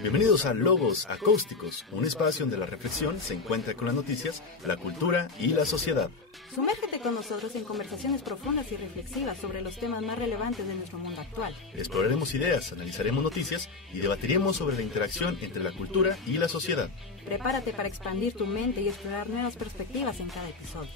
Bienvenidos a Logos Acústicos, un espacio donde la reflexión se encuentra con las noticias, la cultura y la sociedad. Sumérgete con nosotros en conversaciones profundas y reflexivas sobre los temas más relevantes de nuestro mundo actual. Exploraremos ideas, analizaremos noticias y debatiremos sobre la interacción entre la cultura y la sociedad. Prepárate para expandir tu mente y explorar nuevas perspectivas en cada episodio.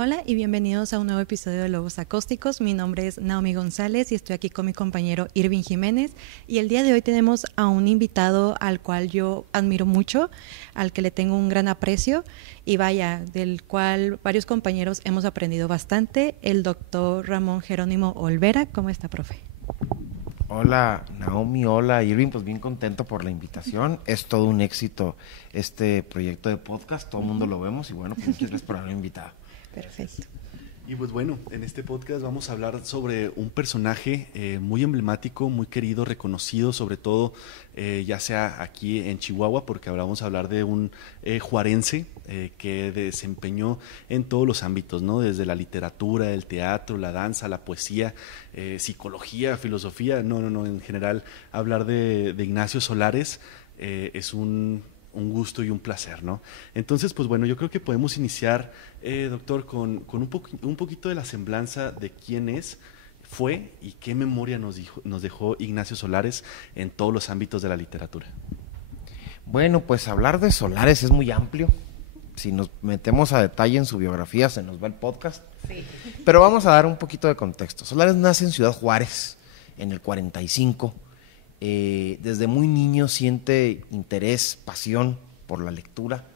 Hola y bienvenidos a un nuevo episodio de Logos Acústicos. Mi nombre es Naomi González y estoy aquí con mi compañero Irving Jiménez. Y el día de hoy tenemos a un invitado al cual yo admiro mucho, al que le tengo un gran aprecio y vaya, del cual varios compañeros hemos aprendido bastante, el doctor Ramón Jerónimo Olvera. ¿Cómo está, profe? Hola Naomi, hola Irving, pues bien contento por la invitación. Es todo un éxito este proyecto de podcast, todo el mundo lo vemos y bueno, pues muchas gracias por haberme invitado. Perfecto. Y pues bueno, en este podcast vamos a hablar sobre un personaje muy emblemático, muy querido, reconocido, sobre todo ya sea aquí en Chihuahua, porque vamos a hablar de un juarense que desempeñó en todos los ámbitos, ¿no? Desde la literatura, el teatro, la danza, la poesía, psicología, filosofía, en general hablar de Ignacio Solares es un gusto y un placer, ¿no? Entonces, pues bueno, yo creo que podemos iniciar, doctor, con un poquito de la semblanza de quién fue y qué memoria nos dejó Ignacio Solares en todos los ámbitos de la literatura. Bueno, pues hablar de Solares es muy amplio. Si nos metemos a detalle en su biografía, se nos va el podcast. Sí. Pero vamos a dar un poquito de contexto. Solares nace en Ciudad Juárez en el 45. Desde muy niño siente interés, pasión por la lectura.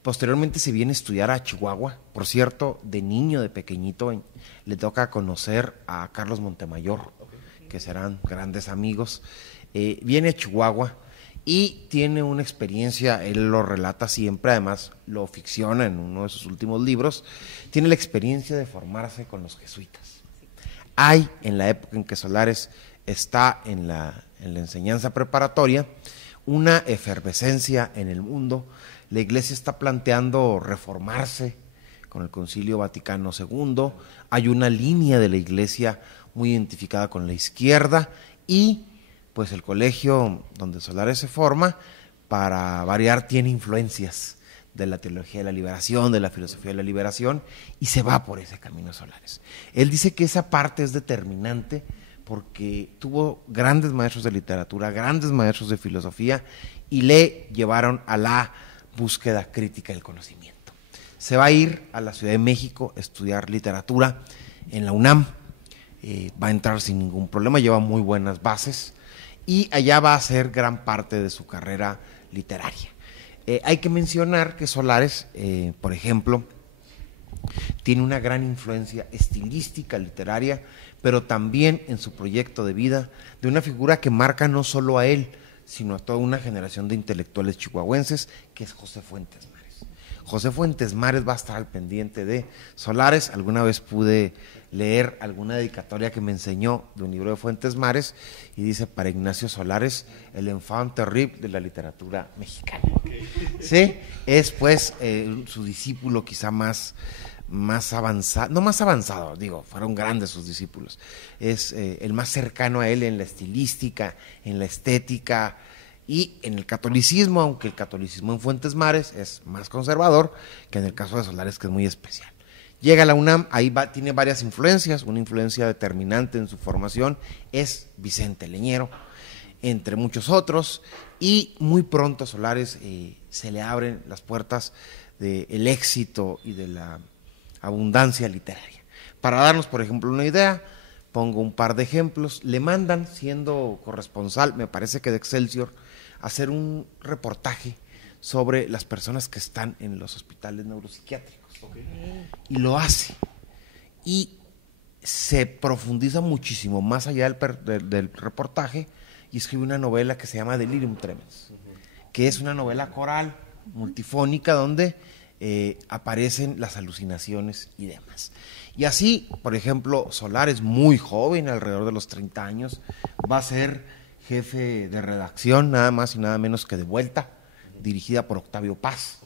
Posteriormente se viene a estudiar a Chihuahua. Por cierto, de niño, de pequeñito, le toca conocer a Carlos Montemayor, que serán grandes amigos. Viene a Chihuahua y tiene una experiencia, él lo relata siempre, además lo ficciona en uno de sus últimos libros, tiene la experiencia de formarse con los jesuitas. Hay, en la época en que Solares está en la enseñanza preparatoria, una efervescencia en el mundo. La Iglesia está planteando reformarse con el Concilio Vaticano II, hay una línea de la Iglesia muy identificada con la izquierda y pues el colegio donde Solares se forma, para variar, tiene influencias de la teología de la liberación, de la filosofía de la liberación, y se va por ese camino Solares. Él dice que esa parte es determinante porque tuvo grandes maestros de literatura, grandes maestros de filosofía, y le llevaron a la búsqueda crítica del conocimiento. Se va a ir a la Ciudad de México a estudiar literatura en la UNAM, va a entrar sin ningún problema, lleva muy buenas bases, y allá va a hacer gran parte de su carrera literaria. Hay que mencionar que Solares, por ejemplo, tiene una gran influencia estilística, literaria, pero también en su proyecto de vida, de una figura que marca no solo a él, sino a toda una generación de intelectuales chihuahuenses, que es José Fuentes Mares. José Fuentes Mares va a estar al pendiente de Solares. Alguna vez pude leer alguna dedicatoria que me enseñó de un libro de Fuentes Mares, y dice: para Ignacio Solares, el enfant terrible de la literatura mexicana. Okay. Sí, es pues su discípulo quizá más avanzado, no más avanzado, digo, fueron grandes sus discípulos, es el más cercano a él en la estilística, en la estética y en el catolicismo, aunque el catolicismo en Fuentes Mares es más conservador que en el caso de Solares, que es muy especial. Llega a la UNAM, ahí tiene varias influencias, una influencia determinante en su formación es Vicente Leñero, entre muchos otros, y muy pronto a Solares se le abren las puertas del éxito y de la abundancia literaria. Para darnos, por ejemplo, una idea, pongo un par de ejemplos. Le mandan, siendo corresponsal, me parece que de Excelsior, a hacer un reportaje sobre las personas que están en los hospitales neuropsiquiátricos. Okay. Y lo hace. Y se profundiza muchísimo más allá del reportaje y escribe una novela que se llama Delirium Tremens, que es una novela coral, multifónica, donde aparecen las alucinaciones y demás. Y así, por ejemplo, Solares, muy joven, alrededor de los 30 años, va a ser jefe de redacción, nada más y nada menos que de Vuelta, dirigida por Octavio Paz,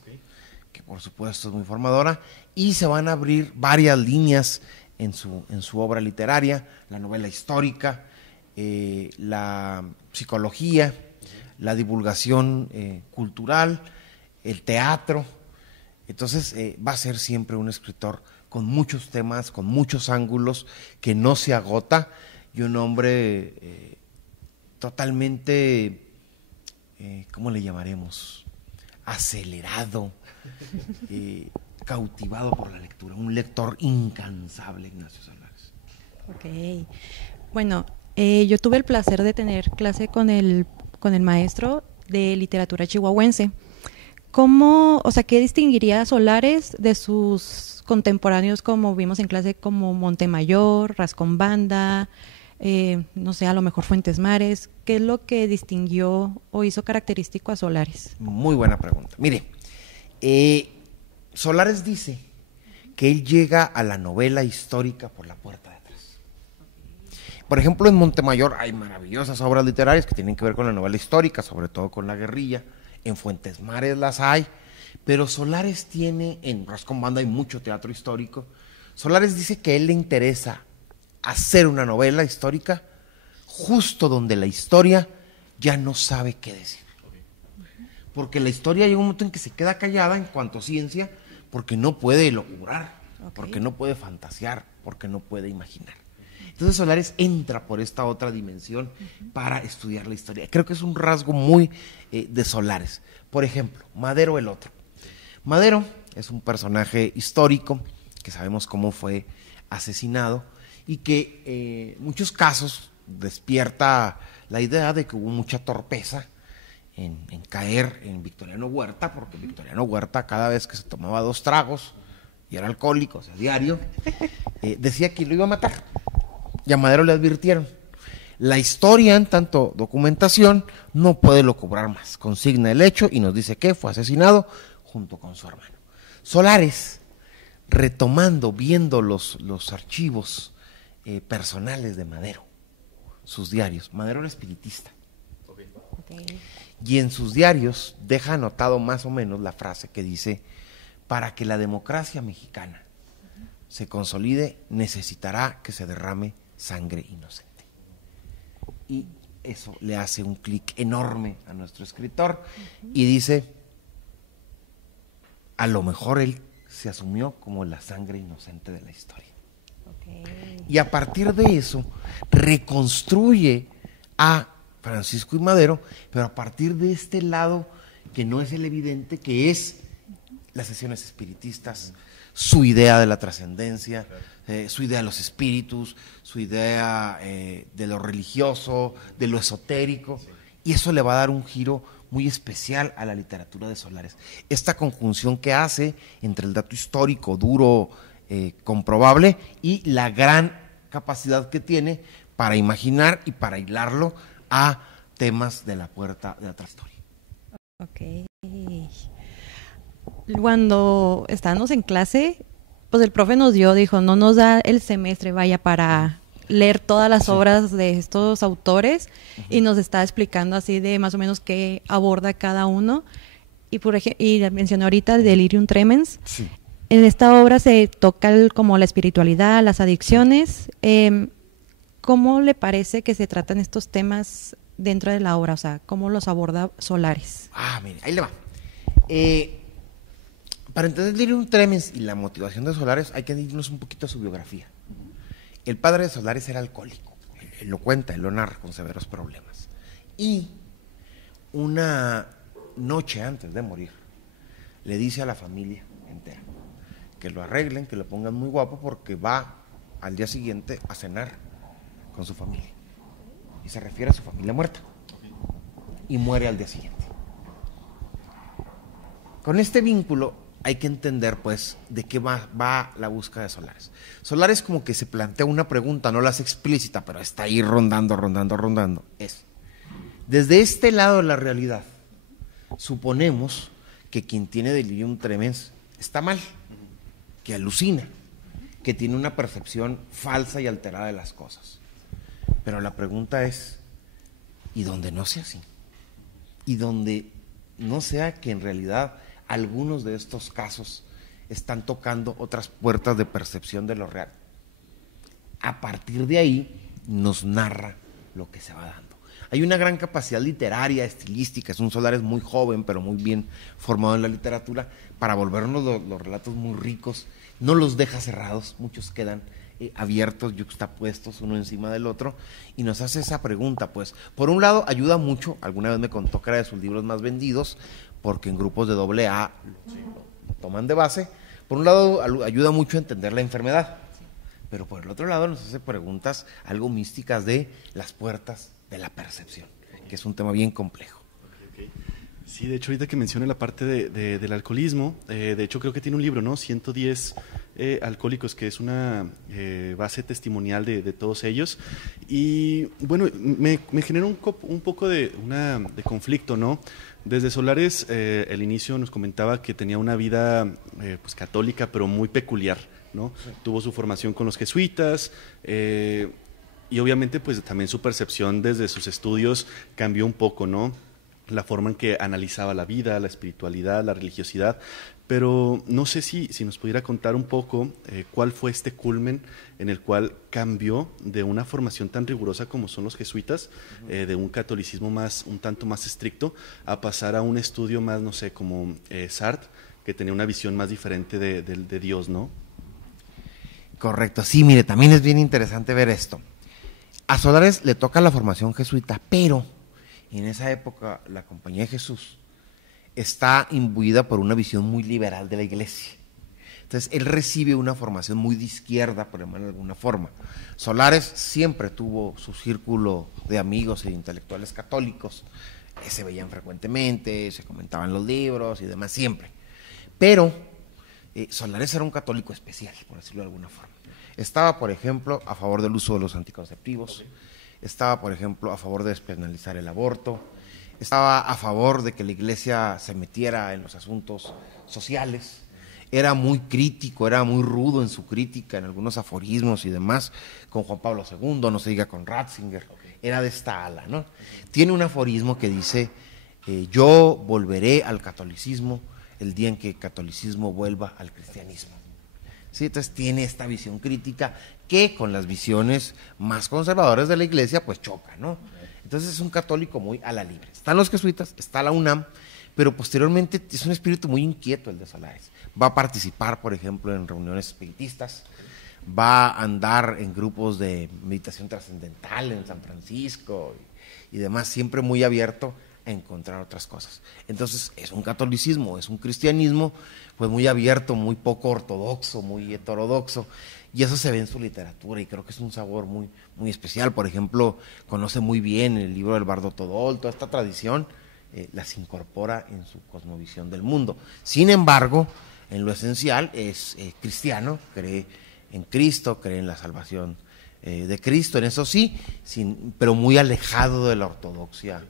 que por supuesto es muy formadora, y se van a abrir varias líneas en su obra literaria, la novela histórica, la psicología, la divulgación cultural, el teatro. Entonces va a ser siempre un escritor con muchos temas, con muchos ángulos, que no se agota, y un hombre totalmente, ¿cómo le llamaremos? Acelerado, cautivado por la lectura, un lector incansable, Ignacio Solares. Ok, bueno, yo tuve el placer de tener clase con el maestro de literatura chihuahuense. ¿Cómo, o sea, qué distinguiría a Solares de sus contemporáneos, como vimos en clase, como Montemayor, Rascón-Banda, no sé, a lo mejor Fuentes Mares? ¿Qué es lo que distinguió o hizo característico a Solares? Muy buena pregunta. Mire, Solares dice que él llega a la novela histórica por la puerta de atrás. Por ejemplo, en Montemayor hay maravillosas obras literarias que tienen que ver con la novela histórica, sobre todo con la guerrilla. En Fuentes Mares las hay, pero Solares tiene, en Rascón-Banda hay mucho teatro histórico. Solares dice que a él le interesa hacer una novela histórica justo donde la historia ya no sabe qué decir. Porque la historia llega un momento en que se queda callada en cuanto a ciencia, porque no puede elucubrar, porque no puede fantasear, porque no puede imaginar. Entonces Solares entra por esta otra dimensión para estudiar la historia. Creo que es un rasgo muy de Solares. Por ejemplo, Madero el Otro. Madero es un personaje histórico que sabemos cómo fue asesinado y que en muchos casos despierta la idea de que hubo mucha torpeza en caer en Victoriano Huerta, porque Victoriano Huerta, cada vez que se tomaba 2 tragos y era alcohólico, o sea, diario, decía que lo iba a matar. Y a Madero le advirtieron: la historia, en tanto documentación, no puede locubrar más. Consigna el hecho y nos dice que fue asesinado junto con su hermano. Solares, retomando, viendo los archivos personales de Madero, sus diarios. Madero era espiritista. Y en sus diarios deja anotado más o menos la frase que dice: para que la democracia mexicana se consolide, necesitará que se derrame sangre inocente. Y eso le hace un clic enorme a nuestro escritor y dice: a lo mejor él se asumió como la sangre inocente de la historia. Y a partir de eso reconstruye a Francisco y Madero, pero a partir de este lado que no es el evidente, que es las sesiones espiritistas, su idea de la trascendencia, su idea de los espíritus, su idea de lo religioso, de lo esotérico, y eso le va a dar un giro muy especial a la literatura de Solares. Esta conjunción que hace entre el dato histórico duro, comprobable, y la gran capacidad que tiene para imaginar y para hilarlo a temas de la puerta de otra historia. Ok. Cuando estábamos en clase, pues el profe dijo, no nos da el semestre, vaya, para leer todas las obras de estos autores, y nos está explicando así de más o menos qué aborda cada uno. Y por ejemplo, y mencioné ahorita el Delirium Tremens. Sí. En esta obra se toca como la espiritualidad, las adicciones. ¿Cómo le parece que se tratan estos temas dentro de la obra? O sea, ¿cómo los aborda Solares? Mire, ahí le va. Para entender Delirium Tremens y la motivación de Solares hay que irnos un poquito a su biografía. El padre de Solares era alcohólico, él lo cuenta, él lo narra con severos problemas. Y una noche antes de morir, le dice a la familia entera que lo arreglen, que lo pongan muy guapo, porque va al día siguiente a cenar con su familia. Y se refiere a su familia muerta. Y muere al día siguiente. Con este vínculo hay que entender, pues, de qué va la búsqueda de Solares. Solares como que se plantea una pregunta, no la hace explícita, pero está ahí rondando. Es, desde este lado de la realidad, suponemos que quien tiene delirium tremens está mal, que alucina, que tiene una percepción falsa y alterada de las cosas. Pero la pregunta es, ¿y donde no sea así? ¿Y donde no sea que en realidad algunos de estos casos están tocando otras puertas de percepción de lo real? a partir de ahí nos narra lo que se va dando. Hay una gran capacidad literaria, estilística, es un Solares muy joven, pero muy bien formado en la literatura, para volvernos los relatos muy ricos, no los deja cerrados, muchos quedan abiertos, yuxtapuestos uno encima del otro, y nos hace esa pregunta, pues, por un lado ayuda mucho, alguna vez me contó que era de sus libros más vendidos, porque en grupos de AA lo toman de base. Por un lado ayuda mucho a entender la enfermedad, pero por el otro lado nos hace preguntas algo místicas de las puertas de la percepción, que es un tema bien complejo. Okay. Sí, de hecho ahorita que menciona la parte del alcoholismo, de hecho creo que tiene un libro, ¿no? 110 alcohólicos, que es una base testimonial de todos ellos, y bueno, me genera un poco de conflicto, ¿no? Desde Solares, el inicio nos comentaba que tenía una vida pues católica, pero muy peculiar, ¿no? Sí. Tuvo su formación con los jesuitas, y obviamente pues también su percepción desde sus estudios cambió un poco, ¿no? La forma en que analizaba la vida, la espiritualidad, la religiosidad, pero no sé si nos pudiera contar un poco cuál fue este culmen en el cual cambió de una formación tan rigurosa como son los jesuitas, de un catolicismo un tanto más estricto, a pasar a un estudio más, no sé, como Sartre, que tenía una visión más diferente de Dios, ¿no? Correcto, sí, mire, también es bien interesante ver esto. A Solares le toca la formación jesuita, pero en esa época la Compañía de Jesús está imbuida por una visión muy liberal de la iglesia. Entonces él recibe una formación muy de izquierda, por llamarlo de alguna forma. Solares siempre tuvo su círculo de amigos e intelectuales católicos, que se veían frecuentemente, se comentaban los libros y demás, siempre. Pero Solares era un católico especial, por decirlo de alguna forma. Estaba, por ejemplo, a favor del uso de los anticonceptivos, estaba, por ejemplo, a favor de despenalizar el aborto, estaba a favor de que la iglesia se metiera en los asuntos sociales, era muy crítico, era muy rudo en su crítica, en algunos aforismos y demás, con Juan Pablo II, no se diga con Ratzinger, era de esta ala, ¿no? Tiene un aforismo que dice, yo volveré al catolicismo el día en que el catolicismo vuelva al cristianismo. ¿Sí? Entonces tiene esta visión crítica que con las visiones más conservadoras de la iglesia pues choca, ¿no? Entonces es un católico muy a la libre. Están los jesuitas, está la UNAM, pero posteriormente es un espíritu muy inquieto el de Solares. Va a participar, por ejemplo, en reuniones espiritistas, va a andar en grupos de meditación trascendental en San Francisco y demás, siempre muy abierto a encontrar otras cosas. Entonces es un catolicismo, es un cristianismo pues muy abierto, muy poco ortodoxo, muy heterodoxo, y eso se ve en su literatura y creo que es un sabor muy, muy especial. Por ejemplo, conoce muy bien el libro del Bardo Todol, toda esta tradición las incorpora en su cosmovisión del mundo. Sin embargo, en lo esencial es cristiano, cree en Cristo, cree en la salvación de Cristo, en eso sí, pero muy alejado de la ortodoxia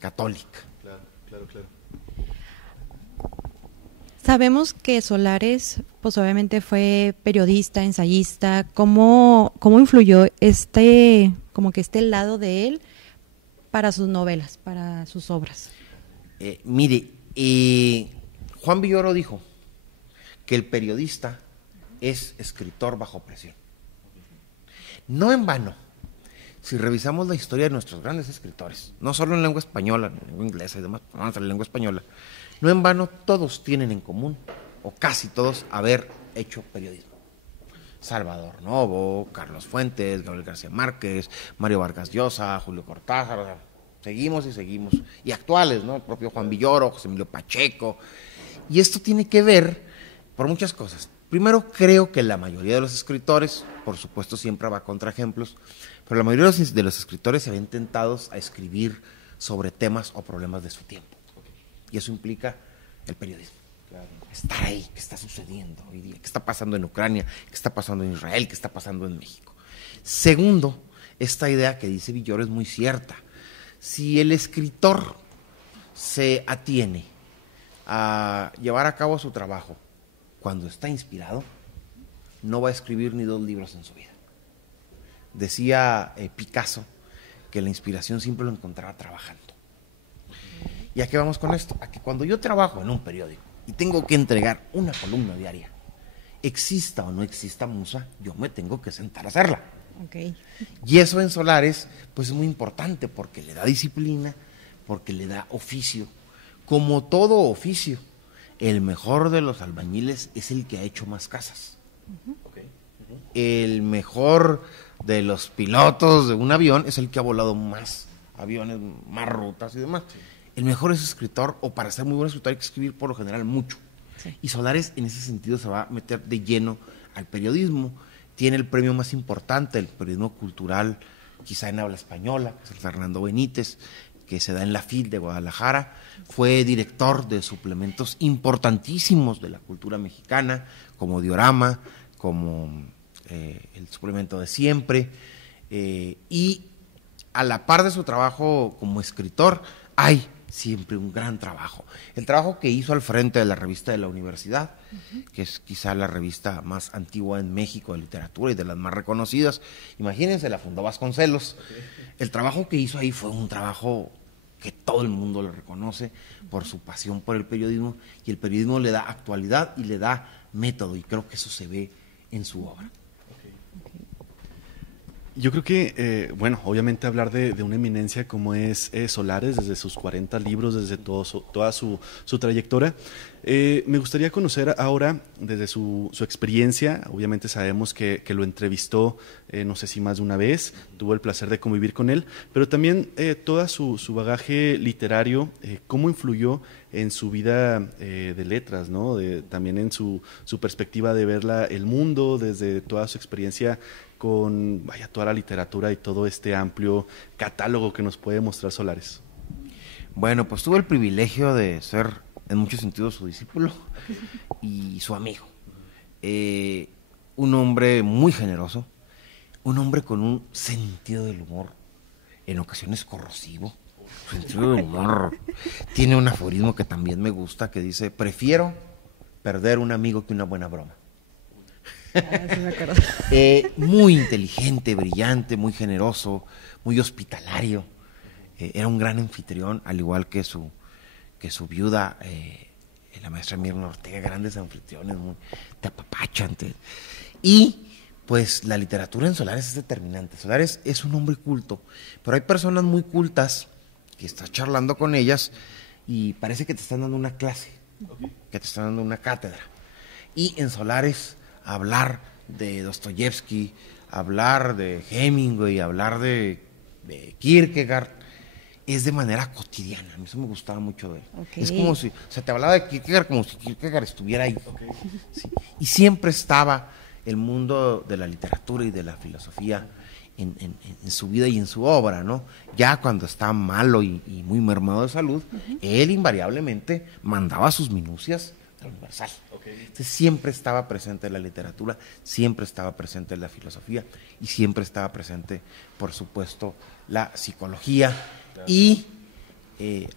católica. Claro. Sabemos que Solares, pues obviamente fue periodista, ensayista. ¿Cómo influyó como que este lado de él para sus novelas, para sus obras? Mire, Juan Villoro dijo que el periodista es escritor bajo presión. No en vano, si revisamos la historia de nuestros grandes escritores, no solo en lengua española, en lengua inglesa y demás, vamos a la lengua española, no en vano todos tienen en común, o casi todos, haber hecho periodismo. Salvador Novo, Carlos Fuentes, Gabriel García Márquez, Mario Vargas Llosa, Julio Cortázar, o sea, seguimos, y actuales, ¿no? El propio Juan Villoro, José Emilio Pacheco, y esto tiene que ver por muchas cosas. Primero, creo que la mayoría de los escritores, por supuesto siempre va contra ejemplos, pero la mayoría de los escritores se ven tentados a escribir sobre temas o problemas de su tiempo. Y eso implica el periodismo. Claro. Estar ahí, qué está sucediendo hoy día, qué está pasando en Ucrania, qué está pasando en Israel, qué está pasando en México. Segundo, esta idea que dice Villoro es muy cierta. Si el escritor se atiene a llevar a cabo su trabajo cuando está inspirado, no va a escribir ni 2 libros en su vida. Decía Picasso que la inspiración siempre lo encontraba trabajando. ¿Y a qué vamos con esto? A que cuando yo trabajo en un periódico y tengo que entregar una columna diaria, exista o no exista musa, yo me tengo que sentar a hacerla. Ok. Y eso en Solares, pues es muy importante porque le da disciplina, porque le da oficio. Como todo oficio, el mejor de los albañiles es el que ha hecho más casas. El mejor de los pilotos de un avión es el que ha volado más aviones, más rutas y demás. El mejor es escritor, o para ser muy buen escritor hay que escribir por lo general mucho. Sí. Y Solares en ese sentido se va a meter de lleno al periodismo. Tiene el premio más importante, el periodismo cultural, quizá en habla española, que es el Fernando Benítez, que se da en la FIL de Guadalajara. Fue director de suplementos importantísimos de la cultura mexicana, como Diorama, como el suplemento de Siempre, y a la par de su trabajo como escritor, hay siempre un gran trabajo. El trabajo que hizo al frente de la revista de la universidad, que es quizá la revista más antigua en México de literatura y de las más reconocidas. Imagínense, la fundó Vasconcelos. El trabajo que hizo ahí fue un trabajo que todo el mundo le reconoce por su pasión por el periodismo, y el periodismo le da actualidad y le da método, y creo que eso se ve en su obra. Yo creo que, bueno, obviamente hablar de una eminencia como es Solares, desde sus 40 libros, desde toda su trayectoria, me gustaría conocer ahora, desde su experiencia. Obviamente sabemos que lo entrevistó, no sé si más de una vez, tuvo el placer de convivir con él, pero también toda su bagaje literario, cómo influyó en su vida de letras, ¿no? También en su perspectiva de ver el mundo, desde toda su experiencia con toda la literatura y todo este amplio catálogo que nos puede mostrar Solares. Bueno, pues tuve el privilegio de ser en muchos sentidos su discípulo y su amigo. Un hombre muy generoso, un hombre con un sentido del humor, en ocasiones corrosivo. Su sentido del humor tiene un aforismo que también me gusta, que dice: prefiero perder un amigo que una buena broma. Sí me acuerdo. Muy inteligente, brillante, muy generoso, muy hospitalario. Era un gran anfitrión, al igual que su viuda, la maestra Mirna Ortega. Grandes anfitriones, te apapachan. Y pues la literatura en Solares es determinante. Solares es un hombre culto, pero hay personas muy cultas que estás charlando con ellas y parece que te están dando una clase, que te están dando una cátedra. Y en Solares, hablar de Dostoyevsky, hablar de Hemingway, hablar de Kierkegaard, es de manera cotidiana. A mí eso me gustaba mucho de él. Es como si, te hablaba de Kierkegaard como si Kierkegaard estuviera ahí. Sí. Y siempre estaba el mundo de la literatura y de la filosofía en su vida y en su obra, ¿no? Ya cuando estaba malo y muy mermado de salud, él invariablemente mandaba sus minucias al Universal. Entonces siempre estaba presente en la literatura, siempre estaba presente en la filosofía, y siempre estaba presente, por supuesto, la psicología. Y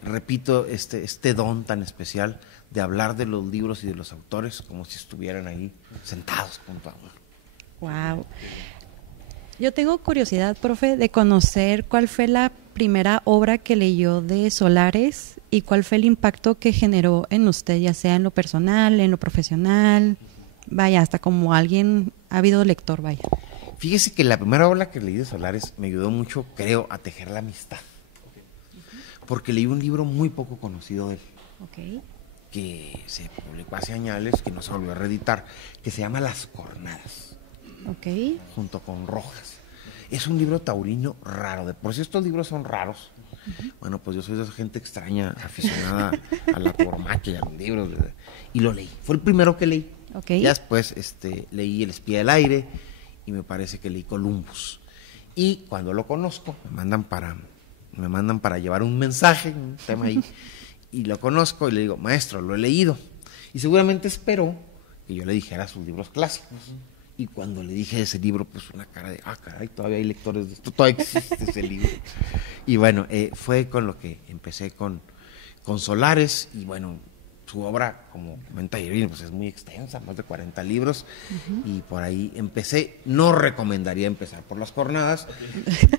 repito, este don tan especial de hablar de los libros y de los autores como si estuvieran ahí sentados junto a uno. Wow. Yo tengo curiosidad, profe, de conocer cuál fue la primera obra que leyó de Solares y cuál fue el impacto que generó en usted, ya sea en lo personal, en lo profesional, vaya, hasta como alguien ávido lector, vaya. Fíjese que la primera obra que leí de Solares me ayudó mucho, creo, a tejer la amistad. Porque leí un libro muy poco conocido de él, que se publicó hace años, que no se volvió a reeditar, que se llama Las Cornadas, junto con Rojas. Es un libro taurino raro. De por sí estos libros son raros. Bueno, pues yo soy de esa gente extraña, aficionada a la tauromaquia y a los libros, y lo leí. Fue el primero que leí. Ya después leí El espía del aire, y me parece que leí Columbus. Y cuando lo conozco, me mandan para llevar un mensaje, un tema ahí, y lo conozco y le digo: maestro, lo he leído. Y seguramente esperó que yo le dijera sus libros clásicos. Y cuando le dije ese libro, pues una cara de, caray, todavía hay lectores de esto, todavía existe ese libro. Y bueno, fue con lo que empecé con Solares, y bueno, su obra, como comenta Irving, pues es muy extensa, más de 40 libros, y por ahí empecé. No recomendaría empezar por las jornadas,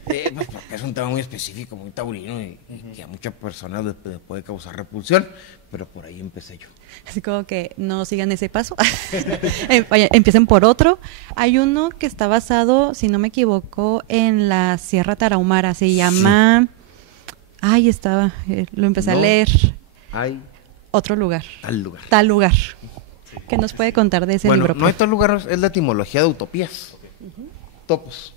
pues porque es un tema muy específico, muy taurino, y que a muchas personas le puede causar repulsión, pero por ahí empecé yo. Así como que no sigan ese paso, empiecen por otro. Hay uno que está basado, si no me equivoco, en la Sierra Tarahumara, se llama... Ay, estaba, lo empecé a leer. Hay... Otro lugar. Tal lugar. ¿Qué nos puede contar de ese bueno, libro? No hay tal lugar, es la etimología de utopías. Topos.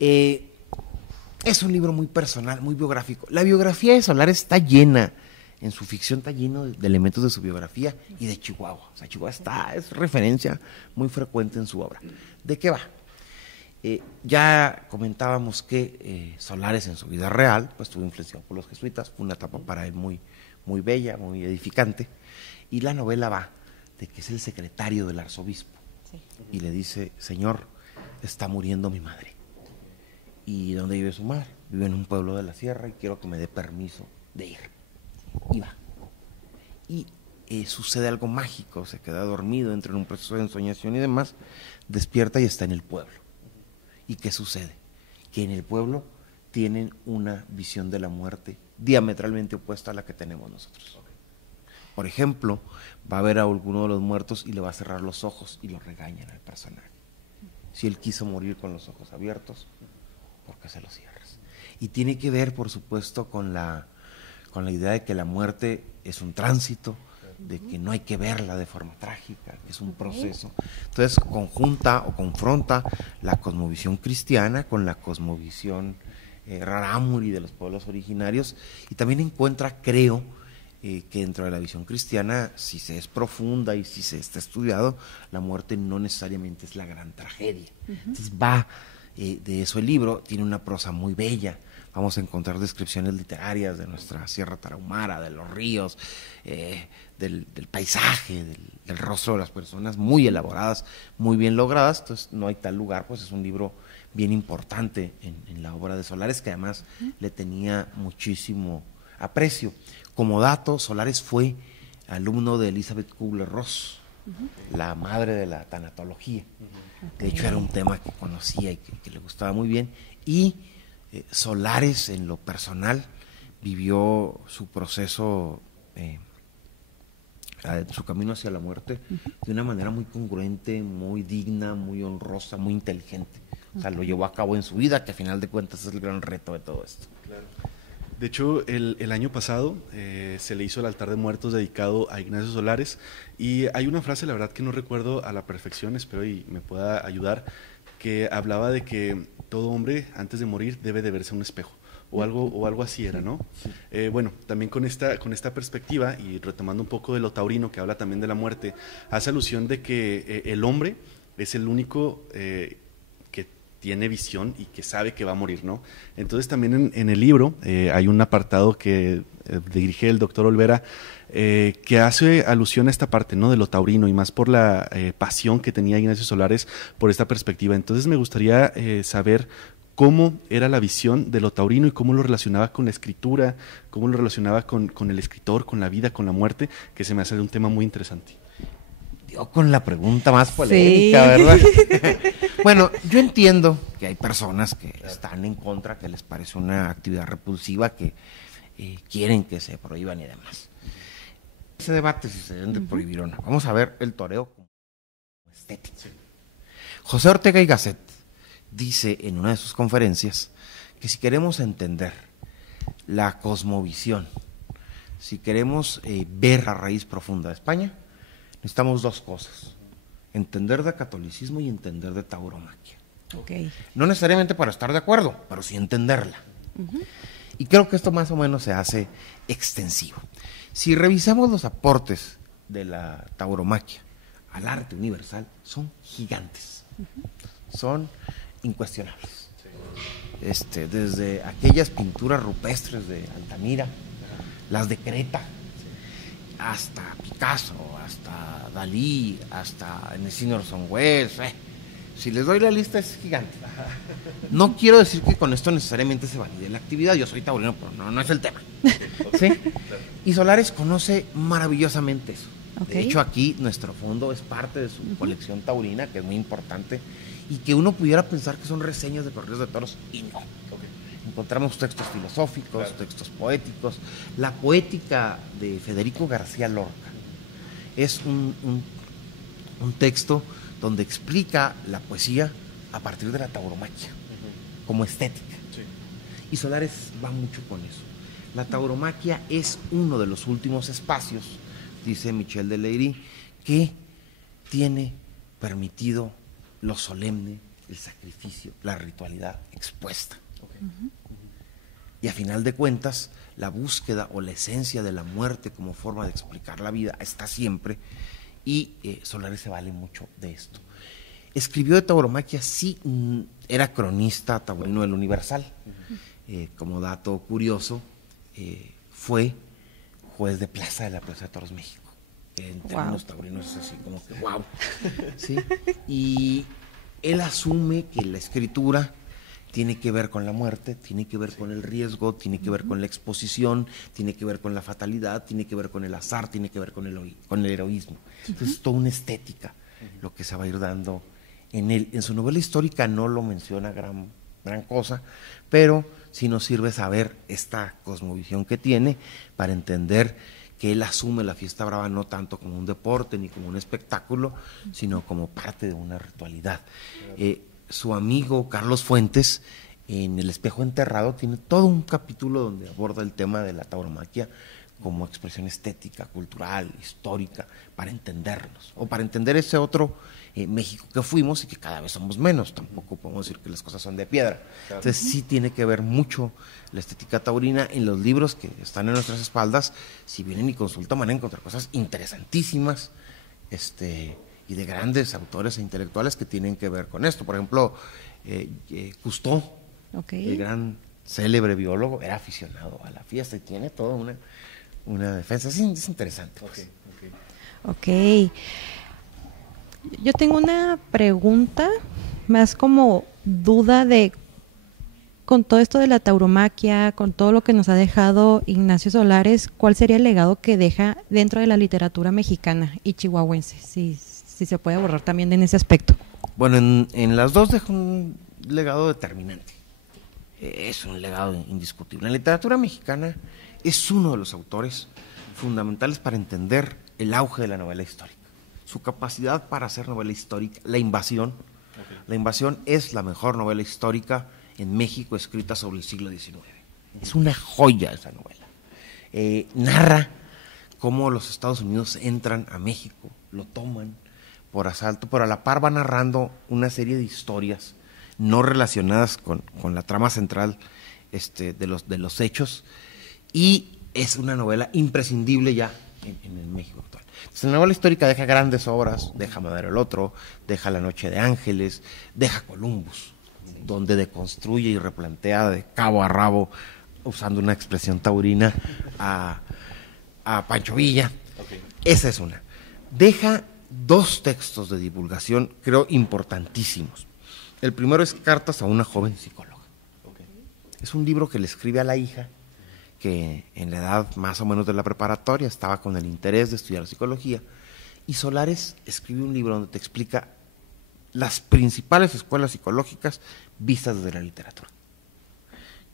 Es un libro muy personal, muy biográfico. La biografía de Solares está llena, en su ficción está lleno de elementos de su biografía y de Chihuahua. O sea, Chihuahua es referencia muy frecuente en su obra. ¿De qué va? Ya comentábamos que Solares en su vida real pues estuvo influenciado por los jesuitas, fue una etapa para él muy bella, muy edificante, y la novela va de que es el secretario del arzobispo, y le dice: señor, está muriendo mi madre. ¿Y dónde vive su madre? Vive en un pueblo de la sierra y quiero que me dé permiso de ir. Y va. Y sucede algo mágico, se queda dormido, entra en un proceso de ensoñación y demás, despierta y está en el pueblo. ¿Y qué sucede? Que en el pueblo tienen una visión de la muerte diametralmente opuesta a la que tenemos nosotros. Por ejemplo, va a ver a alguno de los muertos y le va a cerrar los ojos y lo regañan al personaje. Si él quiso morir con los ojos abiertos, ¿por qué se los cierras? Y tiene que ver, por supuesto, con la idea de que la muerte es un tránsito, de que no hay que verla de forma trágica, que es un proceso. Entonces conjunta o confronta la cosmovisión cristiana con la cosmovisión rarámuri de los pueblos originarios, y también encuentra, creo, que dentro de la visión cristiana, si se es profunda y si se está estudiado, la muerte no necesariamente es la gran tragedia. Entonces va de eso el libro, tiene una prosa muy bella. Vamos a encontrar descripciones literarias de nuestra Sierra Tarahumara, de los ríos, del paisaje, del rostro de las personas, muy elaboradas, muy bien logradas. Entonces no hay tal lugar, pues es un libro bien importante en la obra de Solares, que además le tenía muchísimo aprecio. Como dato, Solares fue alumno de Elizabeth Kubler-Ross, la madre de la tanatología. De hecho era un tema que conocía y que le gustaba muy bien, y Solares en lo personal vivió su proceso, su camino hacia la muerte de una manera muy congruente, muy digna, muy honrosa, muy inteligente. O sea, lo llevó a cabo en su vida, que a final de cuentas es el gran reto de todo esto. Claro. De hecho, el año pasado se le hizo el altar de muertos dedicado a Ignacio Solares, y hay una frase, la verdad que no recuerdo a la perfección, espero y me pueda ayudar, que hablaba de que todo hombre antes de morir debe de verse a un espejo, o algo así era, ¿no? Bueno, también con esta perspectiva, y retomando un poco de lo taurino, que habla también de la muerte, hace alusión de que el hombre es el único que tiene visión y que sabe que va a morir, ¿no? Entonces también en el libro hay un apartado que dirige el doctor Olvera, que hace alusión a esta parte, ¿no?, de lo taurino, y más por la pasión que tenía Ignacio Solares por esta perspectiva. Entonces me gustaría saber cómo era la visión de lo taurino y cómo lo relacionaba con la escritura, cómo lo relacionaba con el escritor, con la vida, con la muerte, que se me hace un tema muy interesante. Dio con la pregunta más polémica, ¿verdad? Bueno, yo entiendo que hay personas que están en contra, que les parece una actividad repulsiva, que quieren que se prohíban y demás. Ese debate si se deben de prohibir o no. Vamos a ver el toreo como estética. José Ortega y Gasset dice en una de sus conferencias que si queremos entender la cosmovisión, si queremos ver la raíz profunda de España, necesitamos dos cosas: entender de catolicismo y entender de tauromaquia. Okay. No necesariamente para estar de acuerdo, pero sí entenderla. Y creo que esto más o menos se hace extensivo. Si revisamos los aportes de la tauromaquia al arte universal, son gigantes, son incuestionables. Desde aquellas pinturas rupestres de Altamira, las de Creta, hasta Picasso, hasta Dalí, hasta Ernestine Orson Welles. Si les doy la lista es gigante. No quiero decir que con esto necesariamente se valide la actividad, yo soy taurino, pero no es el tema. ¿Sí? Y Solares conoce maravillosamente eso. Okay. De hecho, aquí nuestro fondo es parte de su colección taurina, que es muy importante, y que uno pudiera pensar que son reseñas de corridos de toros, y no. Encontramos textos filosóficos, textos poéticos. La poética de Federico García Lorca es un texto donde explica la poesía a partir de la tauromaquia, como estética. Sí. Y Solares va mucho con eso. La tauromaquia es uno de los últimos espacios, dice Michel de Leiry, que tiene permitido lo solemne, el sacrificio, la ritualidad expuesta. Okay. Y a final de cuentas, la búsqueda o la esencia de la muerte como forma de explicar la vida está siempre, y Solares se vale mucho de esto. Escribió de tauromaquia, sí, era cronista taurino del Universal. Como dato curioso, fue juez de plaza de la Plaza de Toros México. En términos taurinos es así como que wow. ¿Sí? Y él asume que la escritura tiene que ver con la muerte, tiene que ver con el riesgo, tiene que ver con la exposición, tiene que ver con la fatalidad, tiene que ver con el azar, tiene que ver con el heroísmo. Entonces es toda una estética lo que se va a ir dando en él. En su novela histórica no lo menciona gran cosa, pero sí nos sirve saber esta cosmovisión que tiene para entender que él asume la fiesta brava no tanto como un deporte ni como un espectáculo, sino como parte de una ritualidad. Su amigo Carlos Fuentes, en El espejo enterrado, tiene todo un capítulo donde aborda el tema de la tauromaquia como expresión estética, cultural, histórica, para entendernos, o para entender ese otro México que fuimos y que cada vez somos menos. Tampoco podemos decir que las cosas son de piedra. Entonces sí tiene que ver mucho la estética taurina. En los libros que están en nuestras espaldas, si vienen y consultan, van a encontrar cosas interesantísimas, y de grandes autores e intelectuales que tienen que ver con esto. Por ejemplo, Cousteau, el gran célebre biólogo, era aficionado a la fiesta y tiene toda una defensa. Es interesante. Pues. Ok. Yo tengo una pregunta, más como duda de, con todo esto de la tauromaquia, con todo lo que nos ha dejado Ignacio Solares, ¿cuál sería el legado que deja dentro de la literatura mexicana y chihuahuense? Si se puede abordar también en ese aspecto. Bueno, en las dos deja un legado determinante. Es un legado indiscutible. La literatura mexicana es uno de los autores fundamentales para entender el auge de la novela histórica. Su capacidad para hacer novela histórica, La Invasión. La Invasión es la mejor novela histórica en México escrita sobre el siglo XIX. Es una joya esa novela. Narra cómo los Estados Unidos entran a México, lo toman por asalto, pero a la par va narrando una serie de historias no relacionadas con la trama central de los hechos, y es una novela imprescindible ya en el México actual. Entonces, la novela histórica deja grandes obras, deja Madero el Otro, deja La Noche de Ángeles, deja Columbus, donde deconstruye y replantea de cabo a rabo, usando una expresión taurina, a Pancho Villa. Esa es una. Deja dos textos de divulgación, creo, importantísimos. El primero es Cartas a una joven psicóloga. Es un libro que le escribe a la hija, que en la edad más o menos de la preparatoria estaba con el interés de estudiar psicología, y Solares escribe un libro donde te explica las principales escuelas psicológicas vistas desde la literatura.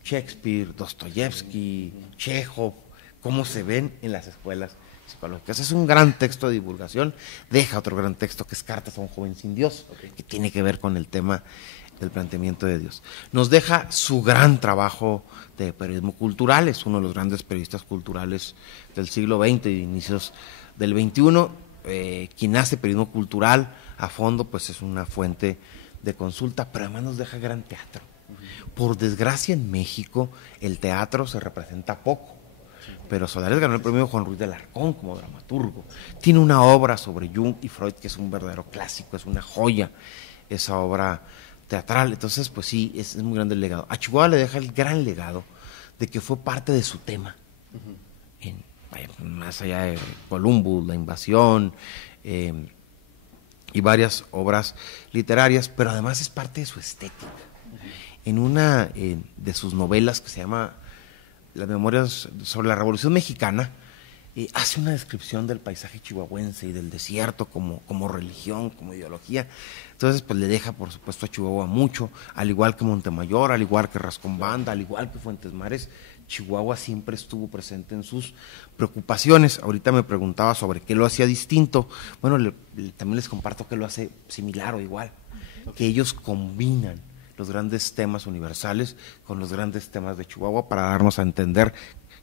Shakespeare, Dostoyevsky, Chekhov, cómo se ven en las escuelas psicológicas. Es un gran texto de divulgación. Deja otro gran texto que es Cartas a un joven sin Dios, que tiene que ver con el tema del planteamiento de Dios. Nos deja su gran trabajo de periodismo cultural. Es uno de los grandes periodistas culturales del siglo XX y inicios del XXI. Quien hace periodismo cultural a fondo, pues es una fuente de consulta, pero además nos deja gran teatro. Por desgracia, en México el teatro se representa poco, pero Solares ganó el premio Juan Ruiz de Alarcón como dramaturgo. Tiene una obra sobre Jung y Freud que es un verdadero clásico, es una joya esa obra teatral. Entonces, pues sí, es muy grande el legado. A Chihuahua le deja el gran legado de que fue parte de su tema, más allá de Columbus, La Invasión, y varias obras literarias, pero además es parte de su estética. En una de sus novelas que se llama las memorias sobre la Revolución Mexicana, hace una descripción del paisaje chihuahuense y del desierto como religión, como ideología. Entonces, pues le deja, por supuesto, a Chihuahua mucho, al igual que Montemayor, al igual que Rascombanda, al igual que Fuentes Mares. Chihuahua siempre estuvo presente en sus preocupaciones. Ahorita me preguntaba sobre qué lo hacía distinto. Bueno, también les comparto que lo hace similar o igual, que ellos combinan los grandes temas universales con los grandes temas de Chihuahua para darnos a entender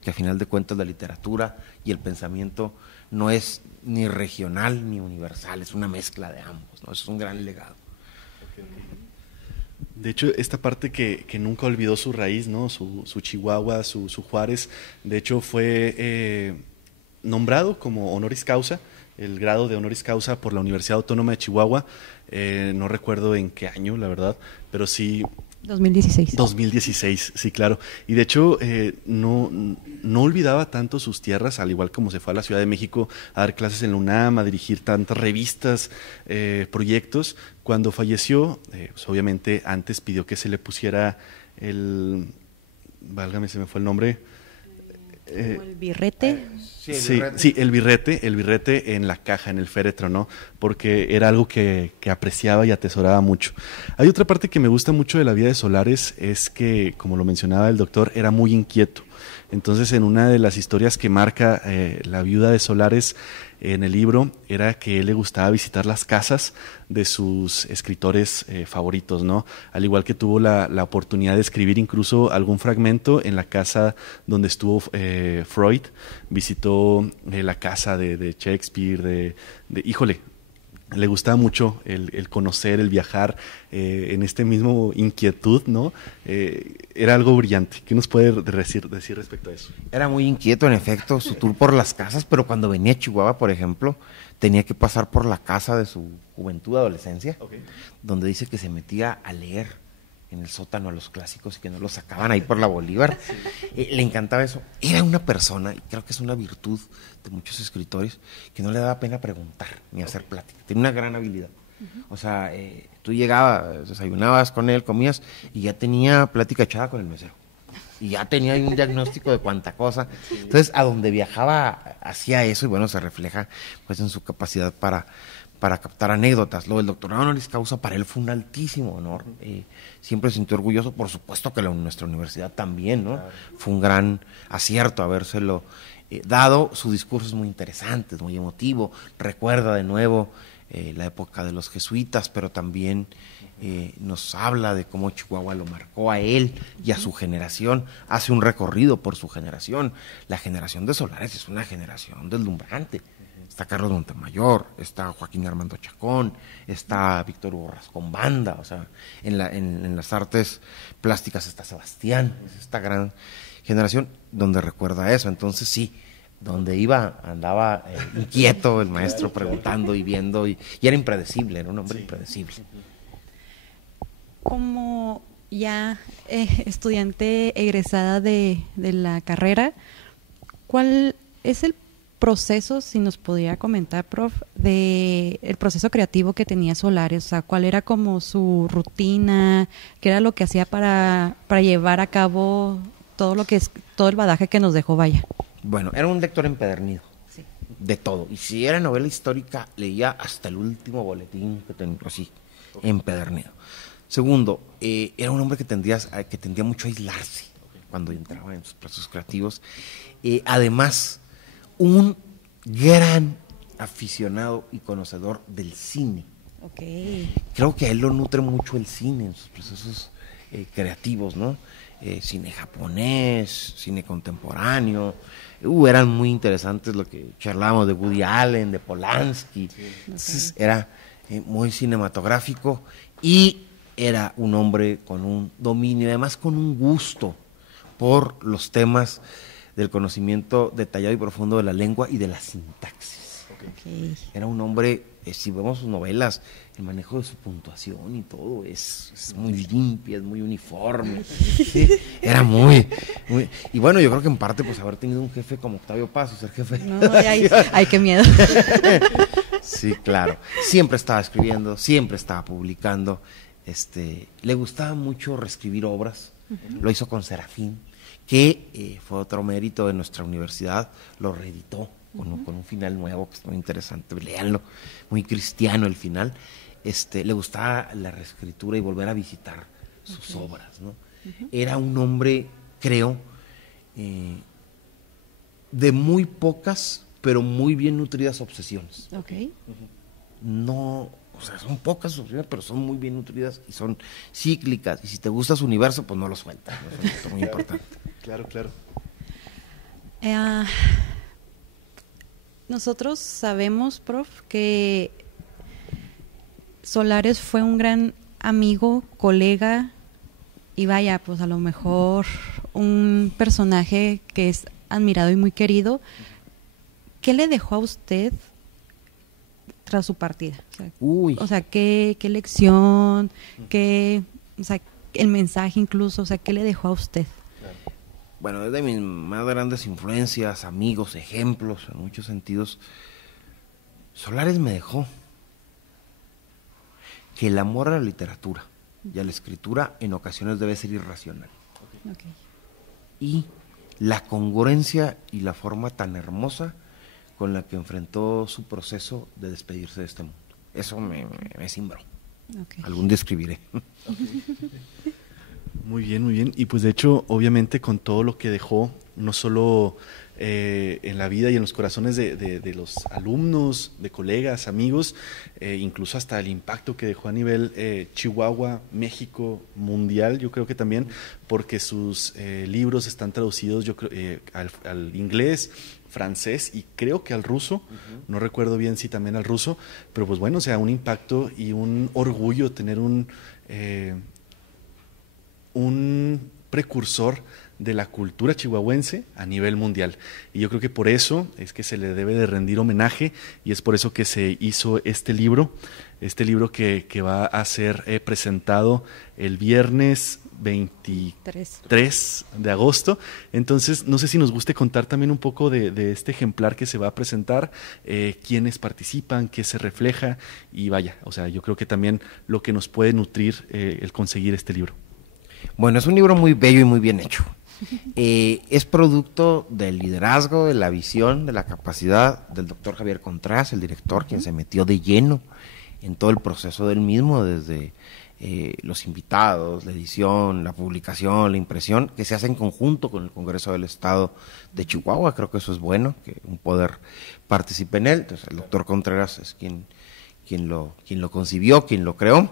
que a final de cuentas la literatura y el pensamiento no es ni regional ni universal, es una mezcla de ambos, ¿no? Es un gran legado. De hecho, esta parte que nunca olvidó su raíz, ¿no? Su Chihuahua, su Juárez, de hecho fue nombrado como honoris causa, el grado de honoris causa por la Universidad Autónoma de Chihuahua, no recuerdo en qué año, la verdad, pero sí... 2016. 2016, sí, claro. Y de hecho, no olvidaba tanto sus tierras, al igual como se fue a la Ciudad de México a dar clases en la UNAM, a dirigir tantas revistas, proyectos. Cuando falleció, pues obviamente antes pidió que se le pusiera válgame, se me fue el nombre. ¿El birrete? Sí, el birrete en la caja, en el féretro, ¿no? Porque era algo que apreciaba y atesoraba mucho. Hay otra parte que me gusta mucho de la vida de Solares, es que, como lo mencionaba el doctor, era muy inquieto. Entonces, en una de las historias que marca la viuda de Solares en el libro, era que él le gustaba visitar las casas de sus escritores favoritos, ¿no? Al igual que tuvo la oportunidad de escribir incluso algún fragmento en la casa donde estuvo Freud, visitó la casa de Shakespeare, híjole, le gustaba mucho el conocer, el viajar, en este mismo inquietud, ¿no? Era algo brillante. ¿Qué nos puede decir respecto a eso? Era muy inquieto, en efecto, su tour por las casas, pero cuando venía a Chihuahua, por ejemplo, tenía que pasar por la casa de su juventud, adolescencia, donde dice que se metía a leer en el sótano a los clásicos y que no los sacaban ahí por la Bolívar. Le encantaba eso. Era una persona, y creo que es una virtud de muchos escritores, que no le daba pena preguntar ni hacer plática. Tenía una gran habilidad. O sea, tú llegabas, desayunabas con él, comías, y ya tenía plática echada con el mesero. Y ya tenía un diagnóstico de cuánta cosa. Entonces, a donde viajaba, hacía eso, y bueno, se refleja pues en su capacidad para captar anécdotas. Lo del doctorado honoris causa para él fue un altísimo honor. Siempre se sintió orgulloso, por supuesto que nuestra universidad también, ¿no? Fue un gran acierto habérselo dado. Su discurso es muy interesante, es muy emotivo, recuerda de nuevo la época de los jesuitas, pero también nos habla de cómo Chihuahua lo marcó a él y a su generación, hace un recorrido por su generación. La generación de Solares es una generación deslumbrante. Está Carlos Montemayor, está Joaquín Armando Chacón, está Víctor Hugo Rascombanda, o sea, en las artes plásticas está Sebastián, es esta gran generación donde recuerda eso. Entonces sí, donde iba andaba inquieto el maestro, preguntando y viendo, y era impredecible, era un hombre impredecible. Como ya estudiante egresada de la carrera, ¿cuál es el proceso, si nos podría comentar, prof, de el proceso creativo que tenía Solares? O sea, ¿cuál era como su rutina? ¿Qué era lo que hacía para llevar a cabo todo el badaje que nos dejó, vaya? Bueno, era un lector empedernido, sí, de todo. Y si era novela histórica, leía hasta el último boletín que tenía, así, empedernido. Segundo, era un hombre que tendía mucho a aislarse cuando entraba en sus procesos creativos. Además, un gran aficionado y conocedor del cine. Creo que a él lo nutre mucho el cine en sus procesos creativos, ¿no? Cine japonés, cine contemporáneo. Eran muy interesantes lo que charlábamos de Woody Allen, de Polanski. Entonces, era muy cinematográfico y era un hombre con un dominio, además con un gusto por los temas del conocimiento detallado y profundo de la lengua y de la sintaxis. Era un hombre, si vemos sus novelas, el manejo de su puntuación y todo es muy limpia, es muy uniforme. Sí, era muy... Y bueno, yo creo que en parte pues haber tenido un jefe como Octavio Paz, ser jefe... No, ay, qué miedo. Sí, claro. Siempre estaba escribiendo, siempre estaba publicando. Le gustaba mucho reescribir obras. Lo hizo con Serafín, que fue otro mérito de nuestra universidad, lo reeditó con un final nuevo, que es muy interesante, léanlo, muy cristiano el final. Le gustaba la reescritura y volver a visitar sus obras, ¿no? Era un hombre, creo, de muy pocas, pero muy bien nutridas obsesiones. No, o sea, son pocas obsesiones, pero son muy bien nutridas y son cíclicas. Y si te gusta su universo, pues no lo sueltas, ¿no? Eso es muy importante. Claro. Nosotros sabemos, prof, que Solares fue un gran amigo, colega y vaya, pues a lo mejor un personaje que es admirado y muy querido. ¿Qué le dejó a usted tras su partida? O sea, ¿qué lección, o sea, el mensaje incluso, o sea, ¿qué le dejó a usted? Bueno, es de mis más grandes influencias, amigos, ejemplos, en muchos sentidos. Solares me dejó que el amor a la literatura y a la escritura en ocasiones debe ser irracional. Y la congruencia y la forma tan hermosa con la que enfrentó su proceso de despedirse de este mundo. Eso me cimbró. Algún día escribiré. Muy bien. Y pues de hecho, obviamente con todo lo que dejó, no solo en la vida y en los corazones de los alumnos, de colegas, amigos, incluso hasta el impacto que dejó a nivel Chihuahua, México, mundial, yo creo que también, porque sus libros están traducidos yo creo, al inglés, francés y creo que al ruso, no recuerdo bien si también al ruso, pero pues bueno, o sea, un impacto y un orgullo tener un precursor de la cultura chihuahuense a nivel mundial. Y yo creo que por eso es que se le debe de rendir homenaje y es por eso que se hizo este libro que va a ser presentado el viernes 23 de agosto. Entonces, no sé si nos guste contar también un poco de este ejemplar que se va a presentar, quiénes participan, qué se refleja y vaya, o sea, yo creo que también lo que nos puede nutrir el conseguir este libro. Bueno, es un libro muy bello y muy bien hecho. Es producto del liderazgo, de la visión, de la capacidad del doctor Javier Contreras, el director, quien se metió de lleno en todo el proceso del mismo, desde los invitados, la edición, la publicación, la impresión, que se hace en conjunto con el Congreso del Estado de Chihuahua. Creo que eso es bueno, que un poder participe en él. Entonces, el doctor Contreras es quien lo concibió, quien lo creó,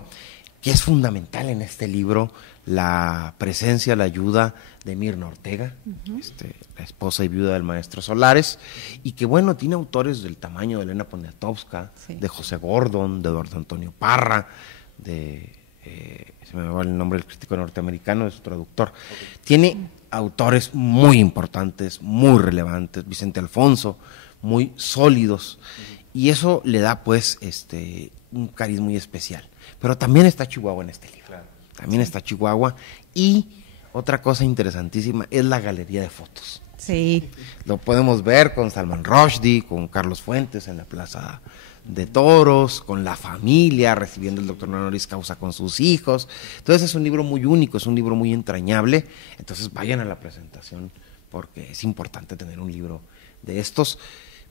que es fundamental en este libro la presencia, la ayuda de Mirna Ortega, la esposa y viuda del maestro Solares, y que bueno, tiene autores del tamaño de Elena Poniatowska, de José Gordon, de Eduardo Antonio Parra, se me va el nombre del crítico norteamericano, de su traductor. Tiene autores muy importantes, muy relevantes, Vicente Alfonso, muy sólidos, y eso le da pues un cariz muy especial. Pero también está Chihuahua en este libro. También está Chihuahua. Y otra cosa interesantísima es la galería de fotos. Sí. Lo podemos ver con Salman Rushdie, con Carlos Fuentes en la Plaza de Toros, con la familia, recibiendo el doctor honoris causa con sus hijos. Entonces es un libro muy único, es un libro muy entrañable. Entonces vayan a la presentación porque es importante tener un libro de estos.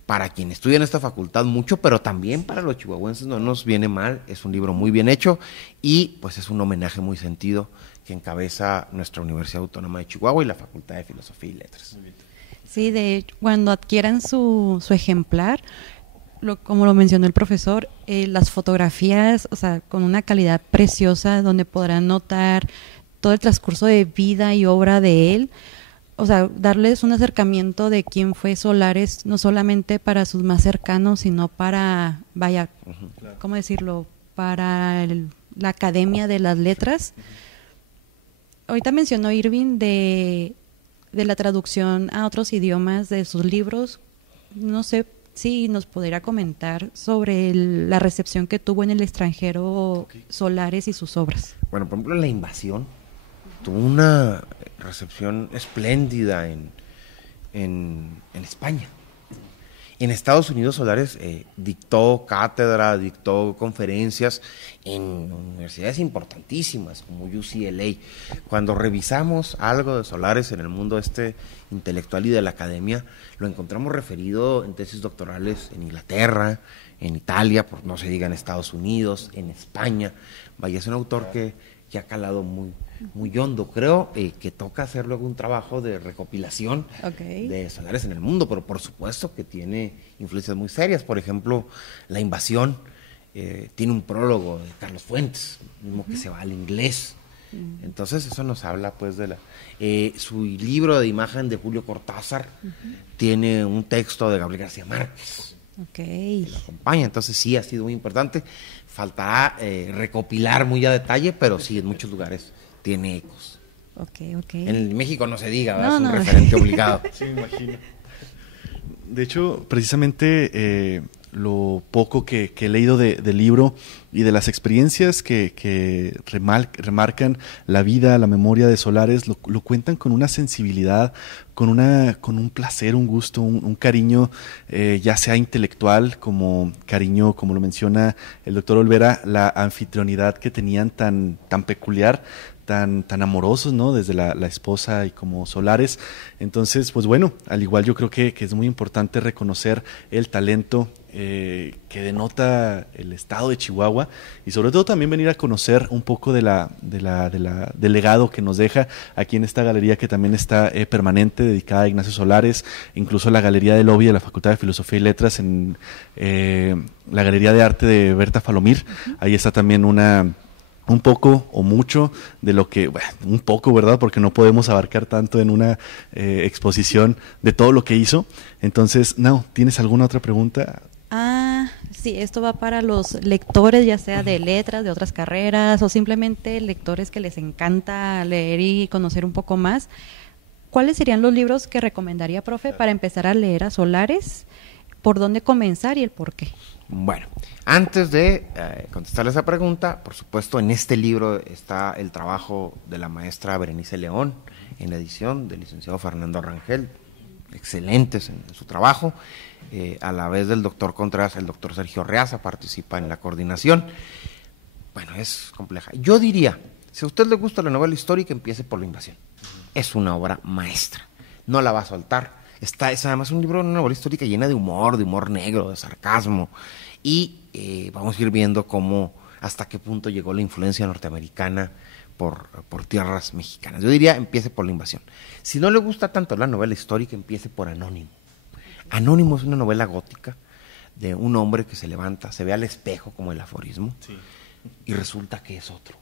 Para quien estudia en esta facultad mucho, pero también para los chihuahuenses no nos viene mal. Es un libro muy bien hecho y pues es un homenaje muy sentido que encabeza nuestra Universidad Autónoma de Chihuahua y la Facultad de Filosofía y Letras. Sí, de hecho, cuando adquieran su ejemplar, como lo mencionó el profesor, las fotografías, o sea, con una calidad preciosa, donde podrán notar todo el transcurso de vida y obra de él. O sea, darles un acercamiento de quién fue Solares, no solamente para sus más cercanos, sino para, vaya, ¿cómo decirlo? Para la Academia de las Letras. Ahorita mencionó Irving de la traducción a otros idiomas de sus libros. No sé si nos podría comentar sobre la recepción que tuvo en el extranjero Solares y sus obras. Bueno, por ejemplo, La Invasión tuvo una recepción espléndida en España. En Estados Unidos Solares dictó cátedra, dictó conferencias en universidades importantísimas como UCLA. Cuando revisamos algo de Solares en el mundo intelectual y de la academia, lo encontramos referido en tesis doctorales en Inglaterra, en Italia, por no se diga en Estados Unidos, en España. Vaya, es un autor que ha calado muy hondo. Creo que toca hacer luego un trabajo de recopilación de Solares en el mundo, pero por supuesto que tiene influencias muy serias. Por ejemplo, La Invasión tiene un prólogo de Carlos Fuentes, mismo que se va al inglés. Entonces eso nos habla pues de su libro de imagen de Julio Cortázar tiene un texto de Gabriel García Márquez que lo acompaña. Entonces sí ha sido muy importante. Faltará recopilar muy a detalle, pero sí, en muchos lugares tiene ecos. En México no se diga, ¿verdad? Es un referente obligado. Sí, me imagino. De hecho, precisamente lo poco que he leído del libro y de las experiencias que remarcan la vida, la memoria de Solares, lo cuentan con una sensibilidad, con un placer, un gusto, un cariño, ya sea intelectual, como cariño, como lo menciona el doctor Olvera, la anfitrionidad que tenían tan peculiar, tan amorosos, ¿no? Desde la esposa y como Solares. Entonces, pues bueno, al igual yo creo que es muy importante reconocer el talento que denota el estado de Chihuahua y sobre todo también venir a conocer un poco del legado que nos deja aquí en esta galería que también está permanente, dedicada a Ignacio Solares, incluso la Galería del Lobby de la Facultad de Filosofía y Letras, en la Galería de Arte de Berta Falomir. Ahí está también un poco o mucho de lo que, bueno, un poco, ¿verdad? Porque no podemos abarcar tanto en una exposición de todo lo que hizo. Entonces, Nao, ¿tienes alguna otra pregunta? Sí, esto va para los lectores, ya sea de letras, de otras carreras, o simplemente lectores que les encanta leer y conocer un poco más. ¿Cuáles serían los libros que recomendaría, profe, para empezar a leer a Solares? ¿Por dónde comenzar y el por qué? Bueno, antes de contestar esa pregunta, por supuesto, en este libro está el trabajo de la maestra Berenice León, en la edición del licenciado Fernando Rangel, excelentes en su trabajo, a la vez del doctor Contreras, el doctor Sergio Reaza participa en la coordinación. Bueno, es compleja. Yo diría, si a usted le gusta la novela histórica, empiece por La Invasión. Es una obra maestra, no la va a soltar. Es además un libro, una novela histórica llena de humor negro, de sarcasmo, y vamos a ir viendo hasta qué punto llegó la influencia norteamericana por tierras mexicanas. Yo diría, empiece por La Invasión. Si no le gusta tanto la novela histórica, empiece por Anónimo. Anónimo es una novela gótica de un hombre que se levanta, se ve al espejo como el aforismo, sí, y resulta que es otro.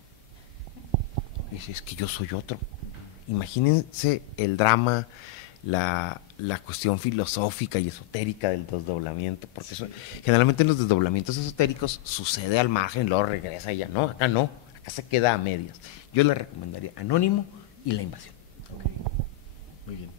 Y dice, es que yo soy otro. Imagínense el drama, la cuestión filosófica y esotérica del desdoblamiento, porque eso, generalmente en los desdoblamientos esotéricos sucede al margen, luego regresa y ya no, acá se queda a medias. Yo le recomendaría Anónimo y La Invasión. Okay. Muy bien.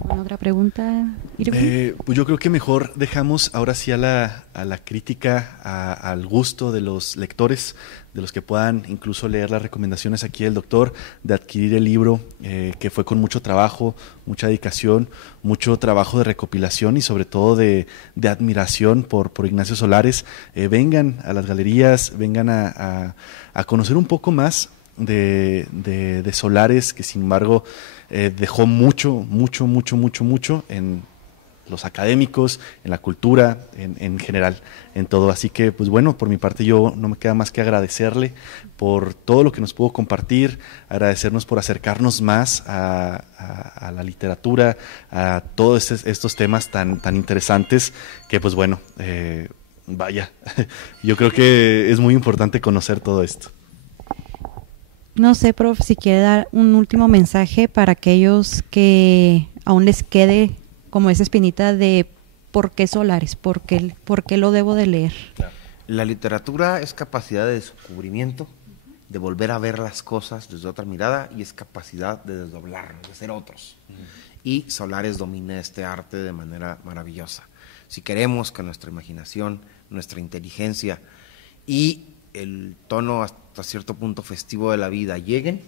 ¿Alguna otra pregunta, Irving? Pues yo creo que mejor dejamos ahora sí a la crítica, al gusto de los lectores, de los que puedan incluso leer las recomendaciones aquí del doctor, de adquirir el libro, que fue con mucho trabajo, mucha dedicación, mucho trabajo de recopilación y sobre todo de admiración por Ignacio Solares. Vengan a las galerías, vengan a conocer un poco más de Solares, que sin embargo dejó mucho en los académicos, en la cultura, en general, en todo. Así que, pues bueno, por mi parte yo no me queda más que agradecerle por todo lo que nos pudo compartir, agradecernos por acercarnos más a la literatura, a todos estos temas tan interesantes que, pues bueno, vaya, yo creo que es muy importante conocer todo esto. No sé, prof, si quiere dar un último mensaje para aquellos que aún les quede como esa espinita de ¿por qué Solares? ¿Por qué lo debo de leer? La literatura es capacidad de descubrimiento, de volver a ver las cosas desde otra mirada, y es capacidad de desdoblarnos, de ser otros. Y Solares domina este arte de manera maravillosa. Si queremos que nuestra imaginación, nuestra inteligencia y el tono hasta cierto punto festivo de la vida lleguen,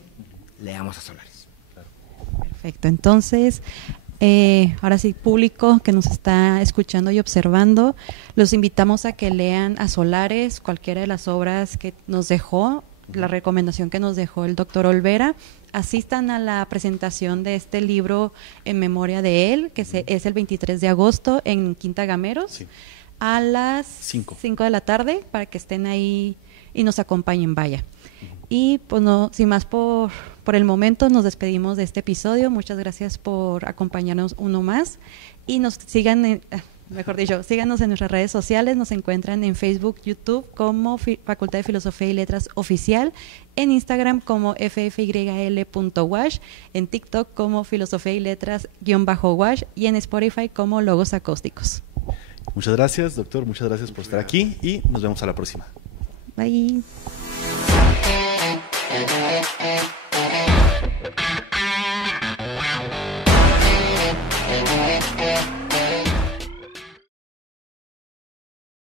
leamos a Solares. Perfecto, entonces ahora sí, público que nos está escuchando y observando, los invitamos a que lean a Solares, cualquiera de las obras que nos dejó, la recomendación que nos dejó el doctor Olvera. Asistan a la presentación de este libro en memoria de él, que es el 23 de agosto en Quinta Gameros, sí, a las 5 de la tarde, para que estén ahí y nos acompañen, vaya. Y pues no, sin más por el momento, nos despedimos de este episodio. Muchas gracias por acompañarnos uno más y nos sigan, síganos en nuestras redes sociales. Nos encuentran en Facebook, YouTube como Facultad de Filosofía y Letras Oficial, en Instagram como ffyl.wash, en TikTok como Filosofía y Letras_wash y en Spotify como Logos Acósticos. Muchas gracias, doctor. Muchas gracias por estar aquí y nos vemos a la próxima. Bye.